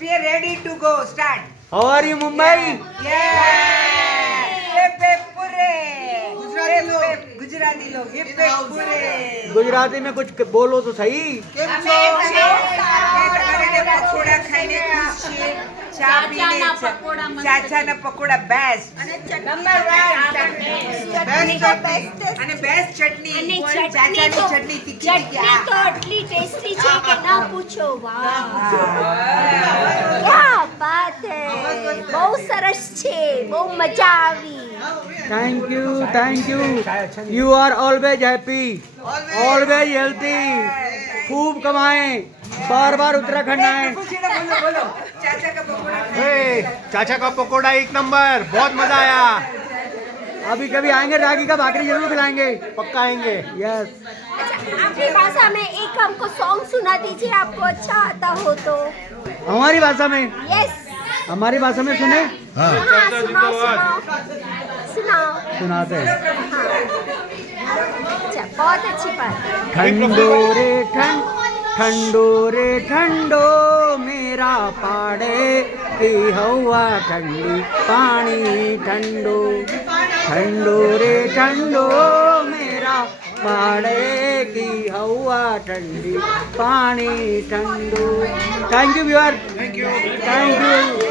we are ready to go. Start. How are you, Mumbai? Yeah. Hip hip hooray. Gujarati लोग hip hip hooray. Gujarati में कुछ बोलो तो सही. પકોડા ખાઈને ખુશ છીએ. ચા પીને ચાચાના પકોડા બેસ્ટ. નંબર 1 અને બેસ્ટ ચટણી. ચાચાની ચટણી તીખી ચટણી તો એટલી ટેસ્ટી છે કે ના પૂછો. વાહ ક્યા બાત હે. બહુ સરસ છે. બહુ મજા આવી. Thank you, thank you. You are always happy, always healthy. खूब कमाएं, बार बार उत्तराखंड आए. બોલો ચાચા કા પકોડા चाचा का पकोड़ा एक नंबर, बहुत मजा आया. अभी कभी आएंगे रागी का भाकरी जरूर खिलाएंगे. पक्का आएंगे. यस. अच्छा आपकी भाषा में एक हमको सॉन्ग सुना दीजिए आपको अच्छा आता हो तो. हमारी भाषा में. यस. हमारी भाषा में सुने. हाँ सुनाओ सुनाओ सुनाओ. सुनाते हैं. अच्छा बहुत अच्छी बात. ठंडो रे ठंडो रे ठंडो मेरा पाड़े की हवा ठंडी पानी ठंडो. ठंडो रे ठंडो मेरा पाड़े की हवा ठंडी पानी ठंडो. Thank you viewer. Thank you.